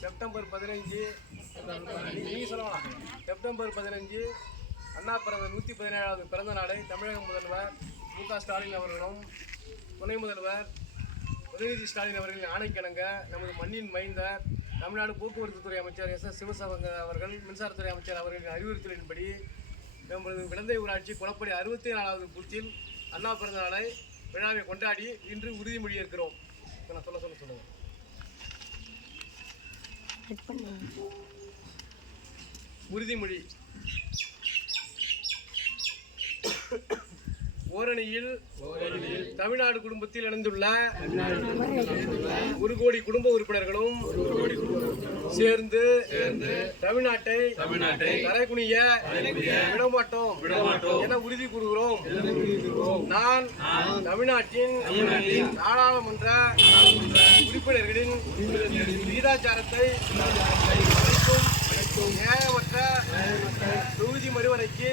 September பதினஞ்சு நீங்கள் சொல்லலாம். செப்டம்பர் பதினஞ்சு அண்ணா பிறந்த நூற்றி பதினேழாவது பிறந்த நாளை தமிழக முதல்வர் மு க ஸ்டாலின் அவர்களும் துணை முதல்வர் உதயநிதி ஸ்டாலின் அவர்களின் ஆணைக்கிணங்க நமது மண்ணின் மைந்தர் தமிழ்நாடு போக்குவரத்து துறை அமைச்சர் எஸ் எஸ் சிவசவங்க அவர்கள் மின்சாரத்துறை அமைச்சர் அவர்களின் அறிவுறுத்தலின்படி நமது விளந்தை ஊராட்சி குளப்படி அறுபத்தி நாலாவது பூத்தில் அண்ணா பிறந்த நாளை விழாவை கொண்டாடி இன்று உறுதிமொழி இருக்கிறோம் சொல்ல சொல்ல சொல்லுங்க. உறுதிமொழி. ஓரணியில் தமிழ்நாடு குடும்பத்தில் இணைந்துள்ள ஒரு கோடி குடும்ப உறுப்பினர்களும் சேர்ந்து தமிழ்நாட்டை தலைகுனிய விடமாட்டோம் என உறுதி கூறுகிறோம். நான் தமிழ்நாட்டின் நாடாளுமன்ற உறுப்பினர்களின் விகிதாச்சாரத்தை நியாயமற்ற தொகுதி மறுவரைக்கு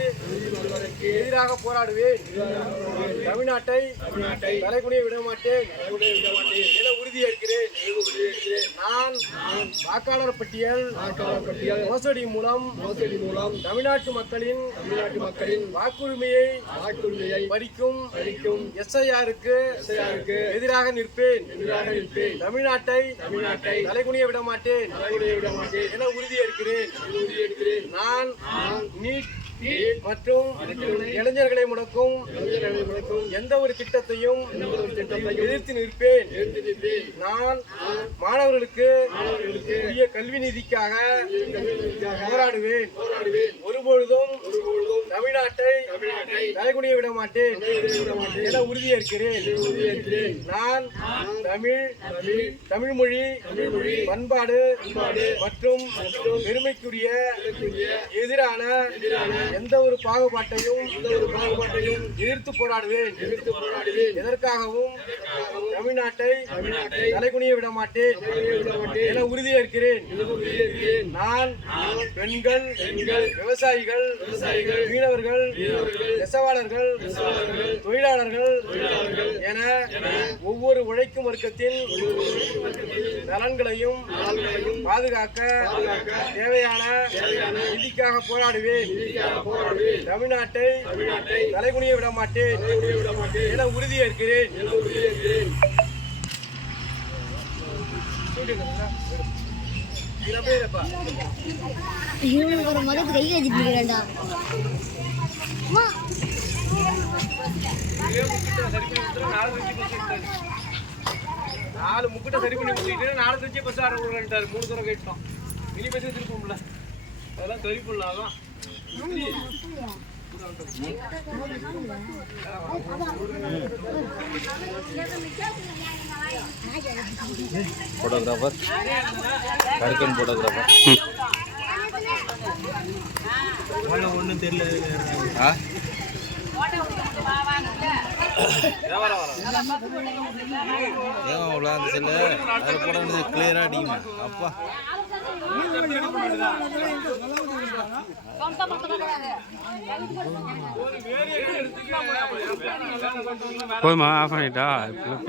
எதிராக போராடுவேன். தமிழ்நாட்டை தலைகுனிய விடமாட்டேன் என உறுதியேற்கிறேன் நான் வாக்காளர் பட்டியல் பட்டியல் மோசடி மூலம் மோசடி மூலம் தமிழ்நாட்டு மக்களின் தமிழ்நாட்டு மக்களின் வாக்குரிமையை வாக்குரிமையை பறிக்கும் பறிக்கும் எஸ்ஐஆருக்கு எஸ்ஐஆருக்கு எதிராக நிற்பேன். எதிராக நிற்பேன் தமிழ்நாட்டை தமிழ்நாட்டை தலைகுனிய விடமாட்டேன் தலைகுனிய விடமாட்டேன் என உறுதியேற்கிறேன் உறுதியேற்கிறேன் நான் நீட் மற்றும் இளைஞர்களை முடக்கும் எந்த ஒரு திட்டத்தையும் எதிர்த்து நிற்பேன். நான் மாணவர்களுக்கு உரிய கல்வி நிதிக்காக போராடுவேன். ஒருபொழுதும் தமிழ்நாட்டை தலைகுனிய விட மாட்டேன் என உறுதியேற்கிறேன். நான் தமிழ் தமிழ் மொழி பண்பாடு மற்றும் பெருமைக்குரிய எதிரான எந்த ஒரு பாகுபாட்டையும் எதிர்த்து போராடுவேன். போராடுவேன் எதற்காகவும் தமிழ்நாட்டை தலைகுனிய விட மாட்டேன் என உறுதியேற்கிறேன். நான் பெண்கள் விவசாயிகள் மீனவர்கள் நெசவாளர்கள் தொழிலாளர்கள் என ஒவ்வொரு உழைக்கும் வர்க்கத்தின் நலன்களையும் பாதுகாக்க தேவையான நிதிக்காக போராடுவேன். தமிழ்நாட்டை தலைகுனிய விடமாட்டேன் என உறுதியேற்கிறேன். இதுல போய் இவனுக்கு ஒரு கை வச்சுட்டு நாலு முக்கிட்ட சரி பண்ணி கொடுத்துட்டு நாலு தூக்கி பஸ் ஆட விடுறாரு மூணு தூரம் கேட்டோம். மினி பஸ் திருப்போம்ல அதெல்லாம் சரி பண்ணலாம் ஃபோட்டோகிராஃபர் கருக்கன் ஃபோட்டோகிராஃபர் ஒன்றும் தெரியல ஆ ஏன் அவ்வளோ அந்த செல்லு அதில் போட வேண்டியது கிளியராக அடிக்குமா அப்பா போதுமா ஆஃப் பண்ணிட்டா இப்பெல்லாம்